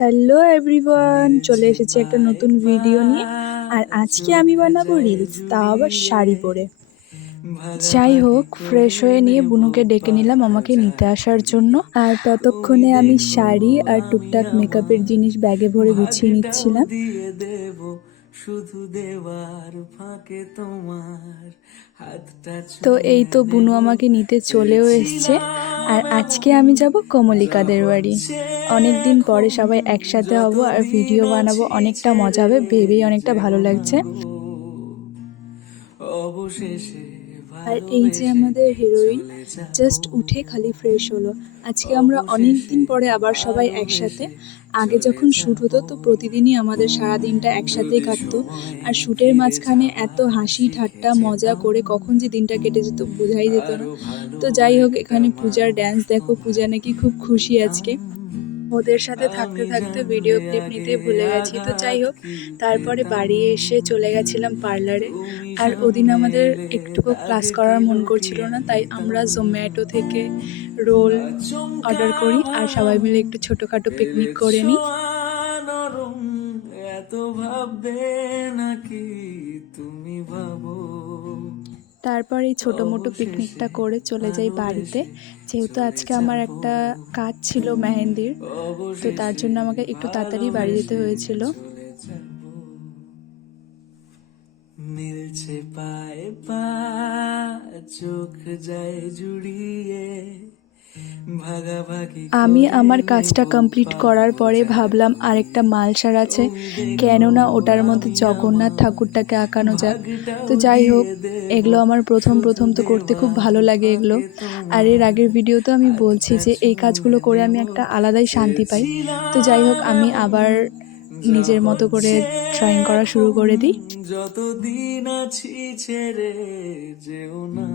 Hello everyone চলে এসেছি একটা নতুন ভিডিও নিয়ে। আর আজকে আমি বানাবো রিলস তাও আবার শাড়ি পরে। যাই হোক ফ্রেশ হয়ে নিয়ে বুনুকে ডেকে নিলাম আমাকে নিতে আসার জন্য। আর ততক্ষণে আমি শাড়ি আর টুকটাক মেকআপের জিনিস ব্যাগে ভরে গুছিয়ে নিচ্ছিলাম। শুধু দেওয়ার ফাঁকে তোমার হাতটা তো এই তো বুনু আমাকে নিতে চলেও এসছে। আর আজকে আমি যাব কমলিকাদের বাড়ি। অনেক দিন পরে সবাই একসাথে হব আর ভিডিও বানাবো, অনেকটা মজা হবে, ভেবেই অনেকটা ভালো লাগছে। অবশেষে আর এই যে আমাদের হিরোইন জাস্ট উঠে খালি ফ্রেশ হলো। আজকে আমরা অনেক দিন পরে আবার সবাই একসাথে। আগে যখন শ্যুট হতো, তো প্রতিদিনই আমাদের সারা দিনটা একসাথেই কাটতো। আর শ্যুটের মাঝখানে এত হাসি, ঠাট্টা, মজা করে কখন যে দিনটা কেটে যেত বোঝাই যেত না। তো যাই হোক, এখানে পূজার ড্যান্স দেখো, পূজা নাকি খুব খুশি আজকে। ওদের সাথে থাকতে থাকতে ভিডিও ক্লিপ নিতে ভুলে গেছি। তো যাই হোক, তারপরে বাড়ি এসে চলে গেছিলাম পার্লারে আর ওদিন আমাদের একটুকু ক্লাস করার মন করছিল না, তাই আমরা জোম্যাটো থেকে রোল অর্ডার করি আর সবাই মিলে একটু ছোটোখাটো পিকনিক করে নিই। এত ভাববে নাকি তুমি ভাবো? তারপর এই ছোটো মোটো পিকনিকটা করে চলে যাই বাড়িতে। যেহেতু আজকে আমার একটা কাজ ছিল মেহেন্দির তো তার জন্য আমাকে একটু তাড়াতাড়ি বাড়ি যেতে হয়েছিল। মিলছে পায়ে পা চোখ যায় জুড়িয়ে। আমি আমার কাজটা কমপ্লিট করার পরে ভাবলাম আরেকটা মালসার আছে। কেননা ওটার মধ্যে জগন্নাথ ঠাকুরটাকে আঁকানো যাক। তো যাই হোক, এগুলো আমার প্রথম প্রথম তো করতে খুব ভালো লাগে এগুলো। আর এর আগের ভিডিওতে আমি বলছি যে এই কাজগুলো করে আমি একটা আলাদাই শান্তি পাই। তো যাই হোক, আমি আবার নিজের মতো করে ড্রয়িং করা শুরু করে দিই। যতদিন আছি ছেড়ে যেও না।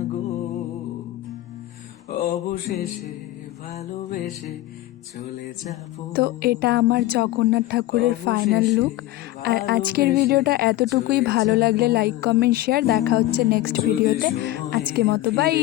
অবশেষে ভালোবেসে চলে যাব। তো এটা আমার জগন্নাথ ঠাকুরের ফাইনাল লুক আর আজকের ভিডিওটা এতটুকুই। ভালো লাগলে লাইক কমেন্ট শেয়ার দেখা হচ্ছে নেক্সট ভিডিওতে আজকে মতো বাই